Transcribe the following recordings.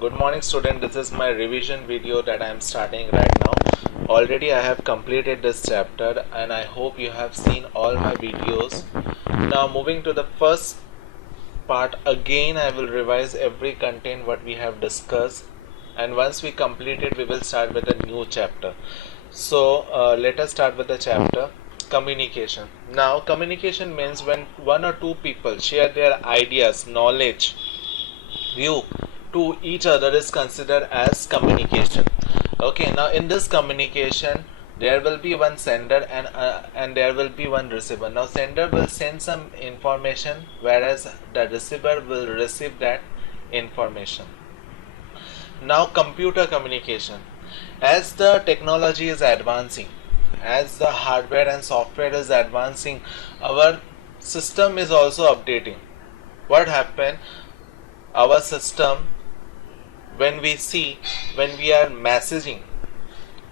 Good morning student, this is my revision video that I am starting right now. Already I have completed this chapter and I hope you have seen all my videos. Now moving to the first part, again I will revise every content what we have discussed, and once we complete it we will start with a new chapter. So let us start with the chapter communication. Now communication means when one or two people share their ideas, knowledge, view to each other is considered as communication. Okay, now in this communication there will be one sender and there will be one receiver. Now sender will send some information whereas the receiver will receive that information. Now computer communication, as the technology is advancing, as the hardware and software is advancing, our system is also updating. What happened, our system, when we are messaging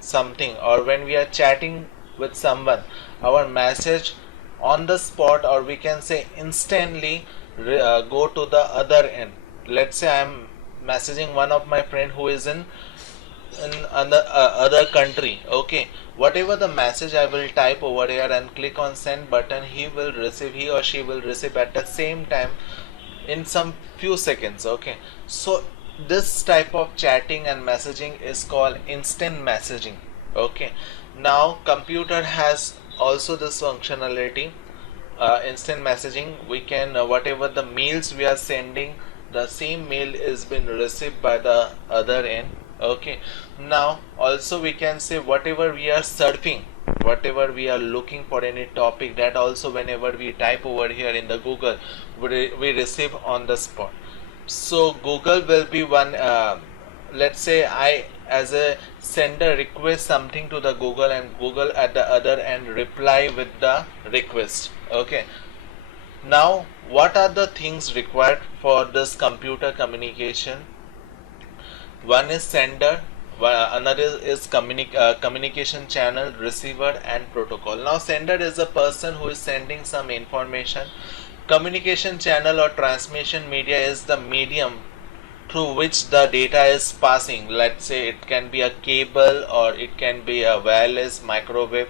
something or when we are chatting with someone, our message on the spot, or we can say instantly, go to the other end. Let's say I am messaging one of my friend who is in other country. Okay, whatever the message I will type over here and click on send button, he or she will receive at the same time in some few seconds. Okay, so this type of chatting and messaging is called instant messaging. Okay, now computer has also this functionality, instant messaging. We can whatever the mails we are sending, the same mail is been received by the other end. Okay, now also we can say whatever we are surfing, whatever we are looking for any topic, that also whenever we type over here in the Google, we receive on the spot. So Google will be one, let's say I as a sender request something to the Google and Google at the other end reply with the request. Okay, now what are the things required for this computer communication? One is sender, another is communication channel, receiver and protocol. Now sender is a person who is sending some information. Communication channel or transmission media is the medium through which the data is passing. Let's say it can be a cable or it can be a wireless microwave.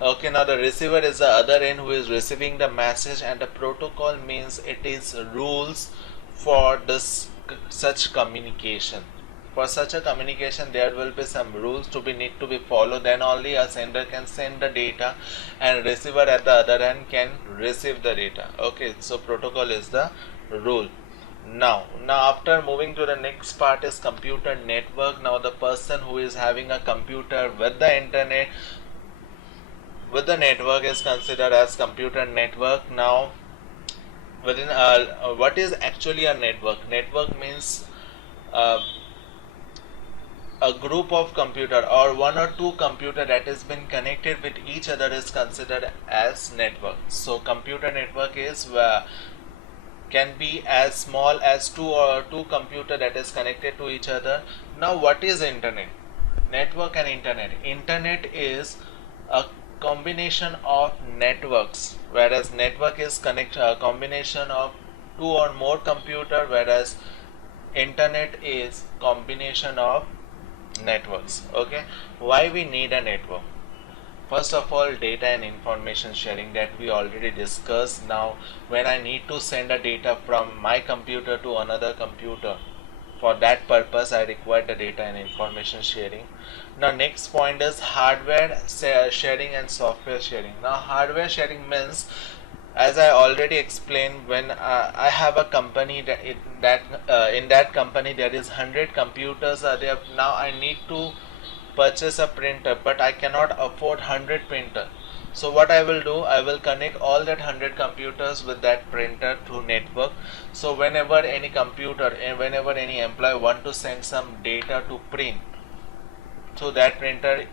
Okay, now the receiver is the other end who is receiving the message, and the protocol means it is rules for this such communication. For such a communication there will be some rules to be need to be followed, then only a sender can send the data and receiver at the other end can receive the data. Okay, so protocol is the rule. Now after moving to the next part is computer network. Now the person who is having a computer with the internet, with the network, is considered as computer network. Now within what is actually a network? Network means a group of computer or one or two computer that has been connected with each other is considered as network. So computer network is can be as small as two computer that is connected to each other. Now what is internet? Network and internet. Internet is a combination of networks, whereas network is combination of two or more computer, whereas internet is combination of networks. Okay, why we need a network? First of all, data and information sharing, that we already discussed. Now when I need to send a data from my computer to another computer, for that purpose I require the data and information sharing. Now next point is hardware sharing and software sharing. Now hardware sharing means, as I already explained, when I have a company that in that company there is 100 computers are there. Now I need to purchase a printer, but I cannot afford 100 printer. So what I will do, I will connect all that 100 computers with that printer through network. So whenever any computer and whenever any employee want to send some data to print, through that printer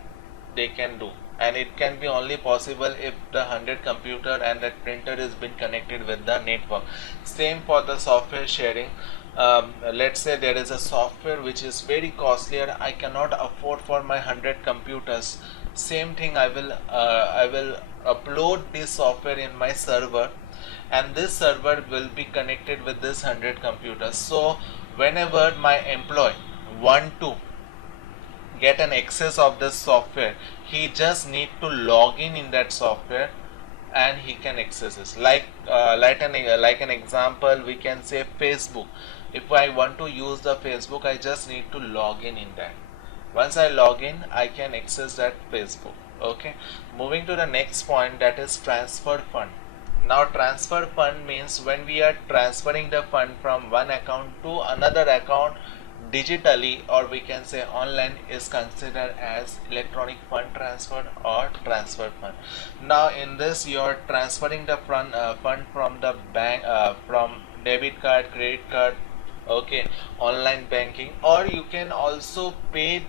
they can do, and it can be only possible if the 100 computer and that printer is been connected with the network. Same for the software sharing. Let's say there is a software which is very costlier, I cannot afford for my 100 computers. Same thing, I will upload this software in my server, and this server will be connected with this 100 computers. So whenever my employee want to get an access of this software, he just need to log in that software and he can access this. Like an example, we can say Facebook. If I want to use the Facebook, I just need to log in that. Once I log in, I can access that Facebook. Okay, moving to the next point, that is transfer fund. Now transfer fund means when we are transferring the fund from one account to another account digitally, or we can say online, is considered as electronic fund transfer or transfer fund. Now in this, you are transferring the fund from the bank, from debit card, credit card, okay, online banking, or you can also pay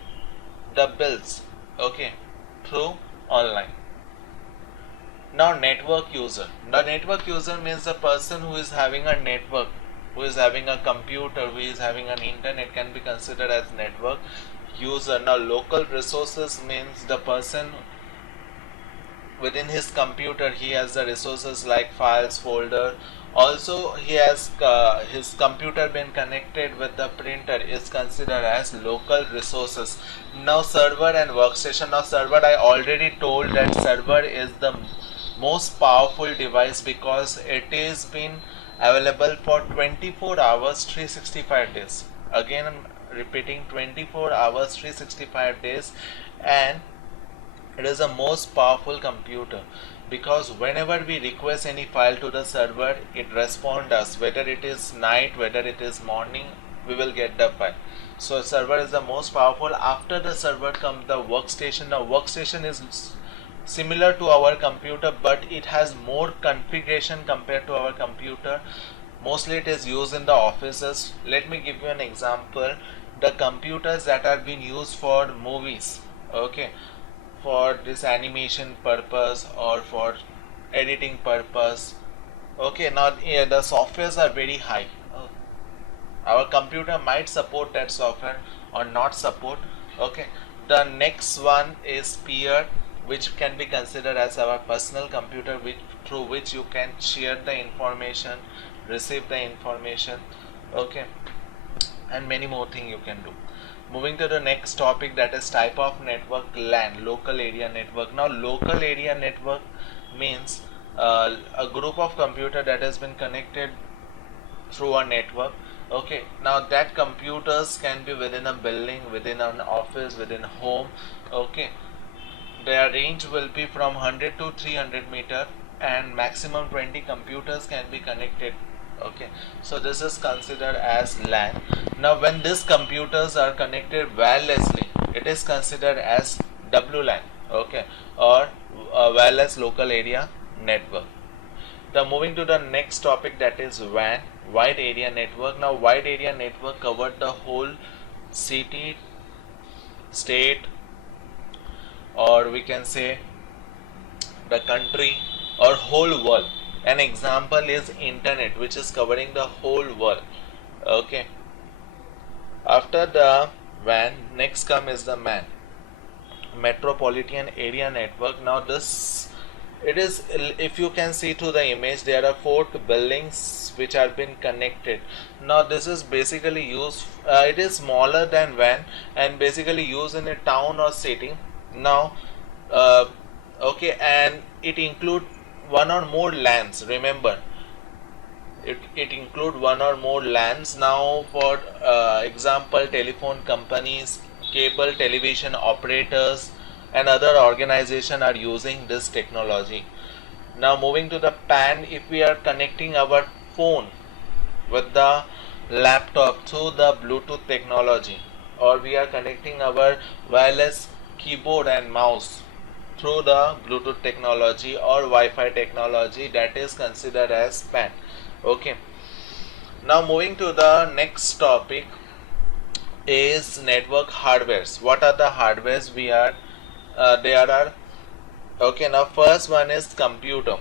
the bills, okay, through online. Now network user. The network user means the person who is having a network, who is having a computer, who is having an internet, can be considered as network user. Now local resources means the person within his computer, he has the resources like files, folder. Also he has his computer been connected with the printer, is considered as local resources. Now server and workstation. Now server, I already told that server is the most powerful device because it is been available for 24 hours 365 days. Again I'm repeating, 24 hours 365 days, and it is the most powerful computer because whenever we request any file to the server, it responds us, whether it is night, whether it is morning, we will get the file. So server is the most powerful. After the server comes the workstation. Now workstation is similar to our computer, but it has more configuration compared to our computer. Mostly it is used in the offices. Let me give you an example. The computers that are being used for movies, okay, for this animation purpose or for editing purpose, okay, now the softwares are very high. Our computer might support that software or not support. Okay, the next one is peer, which can be considered as our personal computer, through which you can share the information, receive the information, okay, and many more things you can do. Moving to the next topic, that is type of network, LAN, local area network. Now local area network means a group of computer that has been connected through a network. Okay, now that computers can be within a building, within an office, within a home. Okay, their range will be from 100 to 300 meter and maximum 20 computers can be connected. Okay, so this is considered as LAN. Now when these computers are connected wirelessly, it is considered as WLAN, okay, or wireless local area network. Now moving to the next topic, that is WAN, wide area network. Now wide area network covered the whole city, state, or we can say the country or whole world. An example is internet, which is covering the whole world. Okay, after the WAN, next come is the MAN, metropolitan area network. Now this, it is, if you can see to the image, there are 4 buildings which are been connected. Now this is basically used, it is smaller than WAN and basically used in a town or city. Now okay, and it include one or more LANs. Remember, it include one or more LANs. Now for example, telephone companies, cable television operators and other organizations are using this technology. Now moving to the PAN, if we are connecting our phone with the laptop through the Bluetooth technology, or we are connecting our wireless keyboard and mouse through the Bluetooth technology or Wi-Fi technology, that is considered as PAN. Okay, now moving to the next topic is network hardwares. What are the hardwares we are there are? Okay, now first one is computer.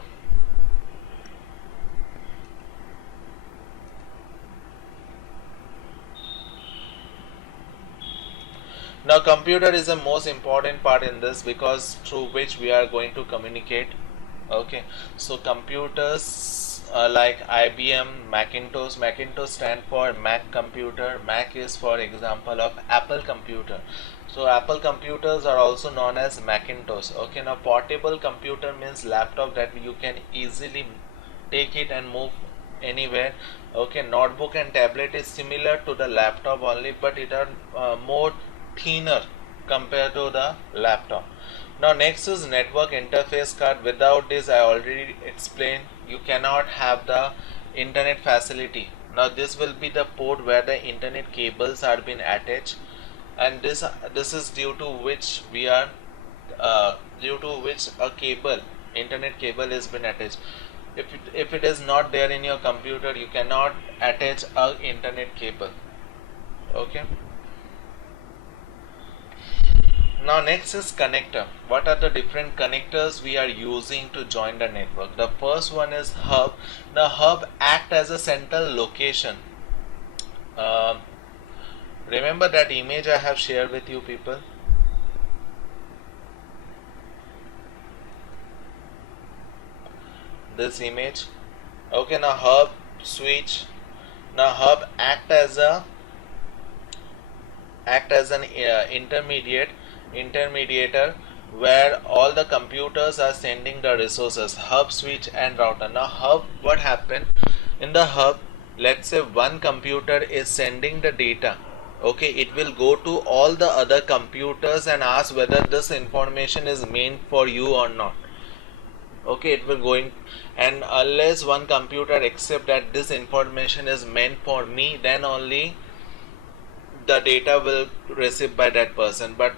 Now computer is the most important part in this because through which we are going to communicate. Okay, so computers like IBM, Macintosh. Macintosh stand for Mac computer. Mac is for example of Apple computer. So Apple computers are also known as Macintosh. Okay, now portable computer means laptop that you can easily take it and move anywhere. Okay, notebook and tablet is similar to the laptop only, but it are more thinner compared to the laptop. Now next is network interface card. Without this, I already explained, you cannot have the internet facility. Now this will be the port where the internet cables are being attached, and this is due to which we are due to which a cable, internet cable, is been attached. If it is not there in your computer, you cannot attach a internet cable. Okay. Now next is connector. What are the different connectors we are using to join the network? The first one is hub. The hub act as a central location. Uh, Remember that image I have shared with you people? This image. Okay, now hub, switch. Now hub act as an intermediator where all the computers are sending the resources, hub, switch and router. Now hub, what happened in the hub? Let's say one computer is sending the data. Okay, it will go to all the other computers and ask whether this information is meant for you or not. Okay, it will going, and unless one computer accept that this information is meant for me, then only the data will received by that person. But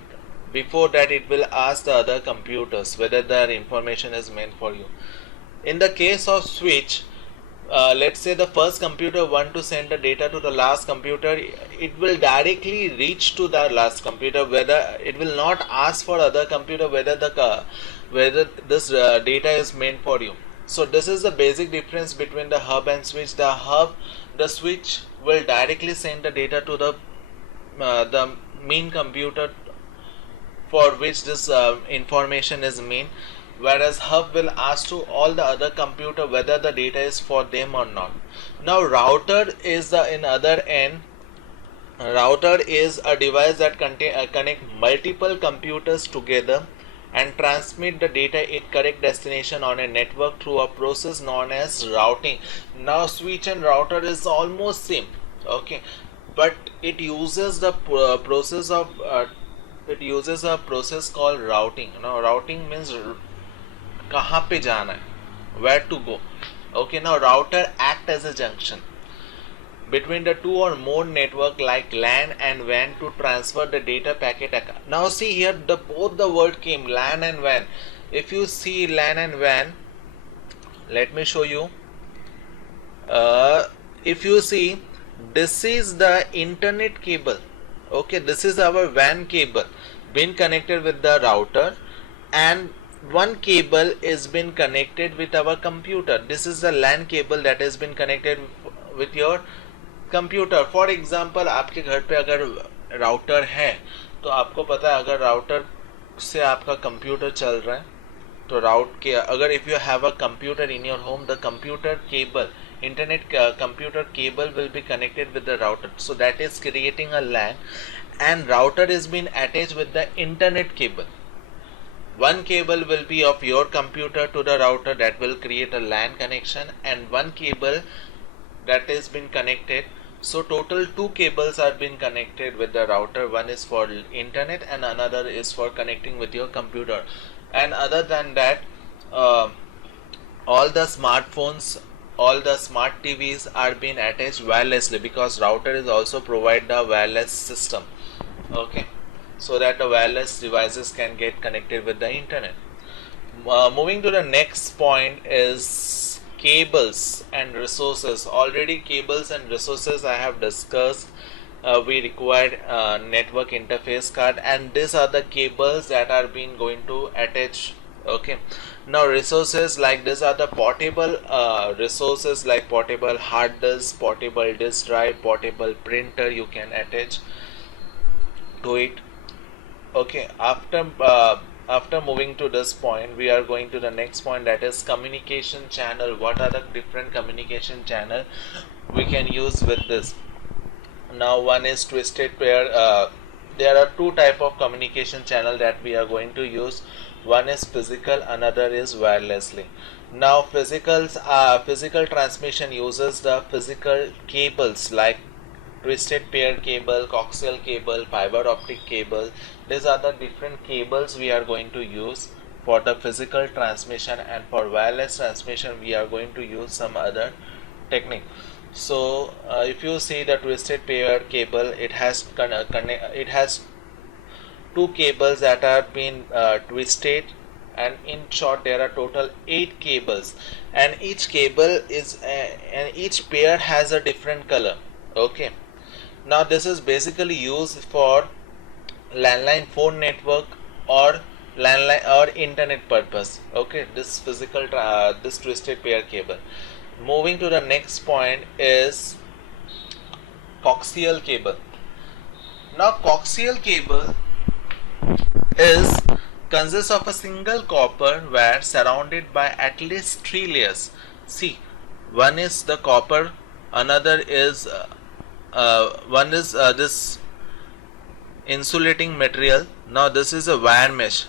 before that, it will ask the other computers whether the information is meant for you. In the case of switch, let's say the first computer want to send the data to the last computer, it will directly reach to the last computer, whether it will not ask for other computer whether this data is meant for you. So this is the basic difference between the hub and switch. The switch will directly send the data to the main computer for which this information is meant, whereas hub will ask to all the other computer whether the data is for them or not. Now router is in other end. Router is a device that connect multiple computers together and transmit the data at correct destination on a network through a process known as routing. Now switch and router is almost same. Okay, but it uses the process of it uses a process called routing. Now routing means कहाँ पे जाना है, where to go. Okay, now router act as a junction between the two or more network like LAN and WAN to transfer the data packet. Now see here, both the word came, LAN and WAN. If you see LAN and WAN, let me show you. If you see, this is the internet cable. Okay, this is our WAN cable been connected with the router, and one cable is been connected with our computer. This is the LAN cable that has been connected with your computer. For example आपके घर पे अगर router है तो आपको पता है अगर राउटर से आपका कंप्यूटर चल रहा है तो राउट के अगर if you have a computer in your home, the computer cable, internet computer cable will be connected with the router, so that is creating a LAN, and router is being attached with the internet cable. One cable will be of your computer to the router, that will create a LAN connection, and one cable that is been connected. So total two cables are being connected with the router. One is for internet and another is for connecting with your computer. And other than that, all the smartphones, all the smart TVs are being attached wirelessly, because router is also provide the wireless system. Okay, so that the wireless devices can get connected with the internet. Moving to the next point is cables and resources. Already cables and resources I have discussed. We required network interface card, and these are the cables that are being going to attach. Okay, now resources like this are the portable resources like portable hard disk, portable disk drive, portable printer you can attach to it. Okay, after After moving to this point, we are going to the next point, that is communication channel. What are the different communication channel we can use with this? Now one is twisted pair. There are two type of communication channel that we are going to use. One is physical, another is wirelessly. Now physical transmission uses the physical cables like twisted pair cable, coaxial cable, fiber optic cable. These are the different cables we are going to use for the physical transmission, and for wireless transmission we are going to use some other technique. So if you see the twisted pair cable, it has two cables that are been twisted, and in short there are total 8 cables, and each cable is and each pair has a different color. Okay, now this is basically used for landline phone network or landline or internet purpose. Okay, this twisted pair cable. Moving to the next point is coaxial cable. Now coaxial cable is consists of a single copper wire surrounded by at least 3 layers. See, one is the copper, another is this insulating material. Now this is a wire mesh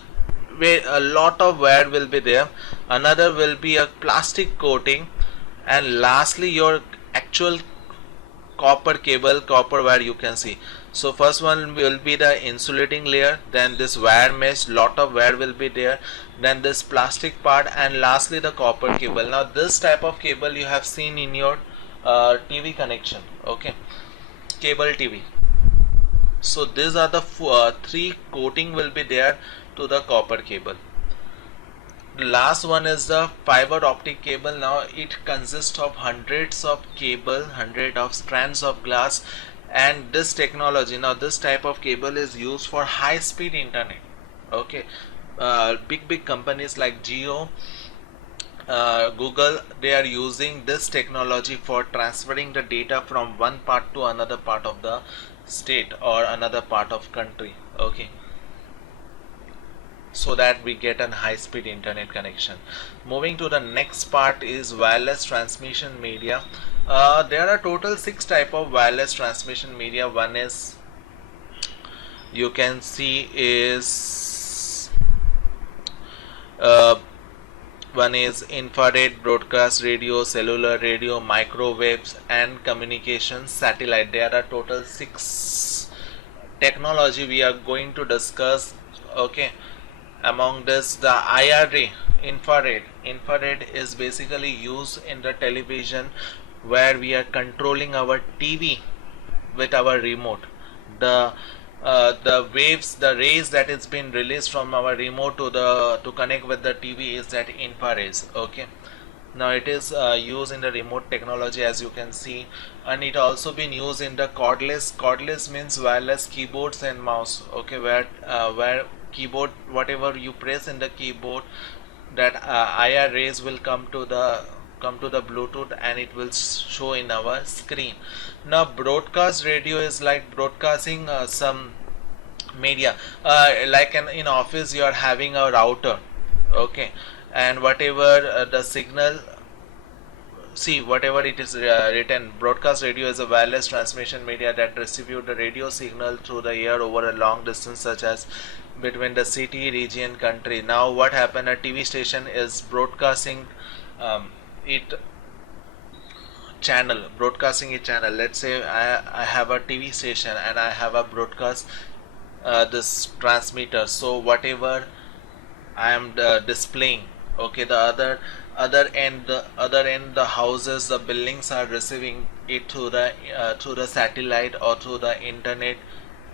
where a lot of wire will be there. Another will be a plastic coating, and lastly your actual copper wire you can see. So first one will be the insulating layer, then this wire mesh, lot of wire will be there, then this plastic part, and lastly the copper cable. Now this type of cable you have seen in your TV connection. Okay, cable TV. So these are the three coating will be there to the copper cable. The last one is the fiber optic cable. Now it consists of hundreds of strands of glass, and this technology, now this type of cable is used for high speed internet. Okay, big companies like Jio, Google, they are using this technology for transferring the data from one part to another part of the state or another part of country. Okay, so that we get a high speed internet connection. Moving to the next part is wireless transmission media. There are total 6 type of wireless transmission media. One is, you can see, is one is infrared, broadcast radio, cellular radio, microwaves, and communication satellite. There are total 6 technology we are going to discuss. Okay, among this the IR infrared is basically used in the television, where we are controlling our TV with our remote. The waves, the rays that is been released from our remote to connect with the TV is that infrared. Okay, now it is used in the remote technology, as you can see, and it also been used in the cordless means wireless keyboards and mouse. Okay, where keyboard, whatever you press in the keyboard, that IR rays will come to the Bluetooth, and it will show in our screen. Now broadcast radio is like broadcasting some media, like in office you are having a router. Okay, and whatever the signal, see, whatever it is written, broadcast radio is a wireless transmission media that distribute the radio signal through the air over a long distance, such as between the city, region, country. Now what happened, a TV station is broadcasting broadcasting a channel. Let's say I have a TV station and I have a broadcast this transmitter. So whatever I am displaying, okay, the other end, the houses, the buildings are receiving it through the satellite or through the internet.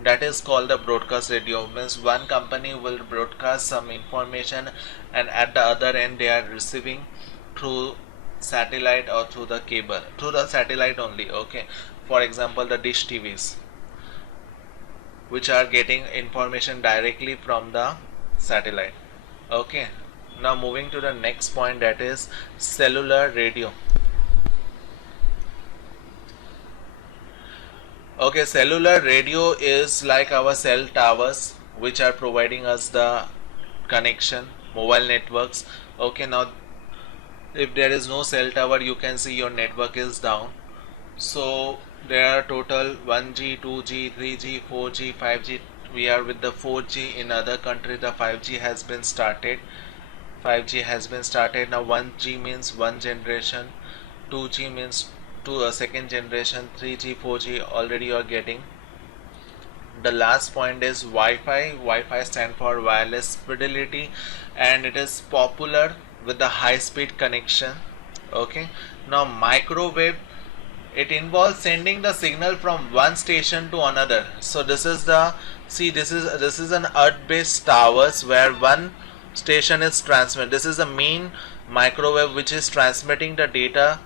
That is called the broadcast radio. Means one company will broadcast some information, and at the other end they are receiving through satellite or through the cable, through the satellite only. Okay, for example the dish TVs, which are getting information directly from the satellite. Okay, now moving to the next point, that is cellular radio. Okay, cellular radio is like our cell towers, which are providing us the connection, mobile networks. Okay, now if there is no cell tower, you can see your network is down. So there are total 1G, 2G, 3G, 4G, 5G. We are with the 4G. In other country the 5G has been started. 5G has been started. Now 1G means one generation, 2G means two second generation, 3G, 4G already you are getting. The last point is Wi-Fi. Wi-Fi stand for wireless fidelity, and it is popular with the high speed connection. Okay, now microwave, it involves sending the signal from one station to another. So this is the, see, this is an earth based towers where one station is transmit. This is the main microwave which is transmitting the data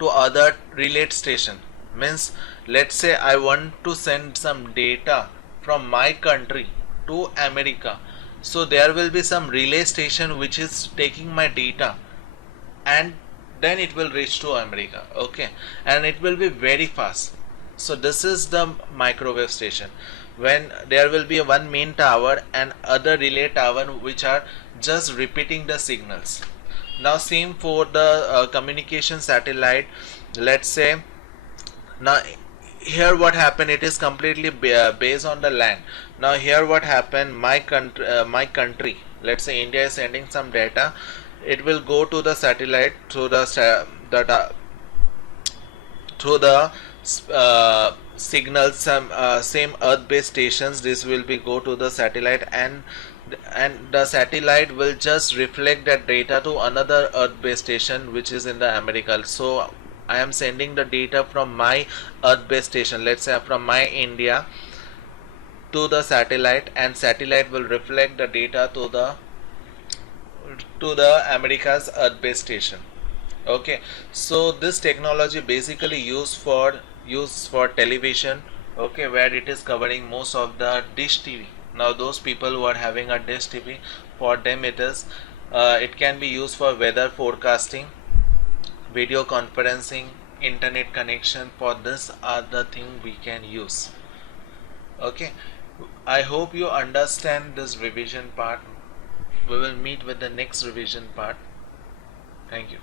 to other relay station. Means, let's say I want to send some data from my country to America, so there will be some relay station which is taking my data, and then it will reach to America. Okay, and it will be very fast. So this is the microwave station, when there will be one main tower and other relay tower which are just repeating the signals. Now same for the communication satellite. Let's say, now here what happened, it is completely based on the land. Now here what happened, my country, let's say India is sending some data. It will go to the satellite through the signals, some same earth based stations. This will be go to the satellite, and the satellite will just reflect that data to another earth based station which is in the America. So I am sending the data from my earth based station, let's say from my India, to the satellite, and satellite will reflect the data to the America's earth based station. Okay, so this technology basically used for television. Okay, where it is covering most of the dish TV. Now those people who are having a dish TV, for them it can be used for weather forecasting, video conferencing, internet connection. For this are the thing we can use. Okay, I hope you understand this revision part. We will meet with the next revision part. Thank you.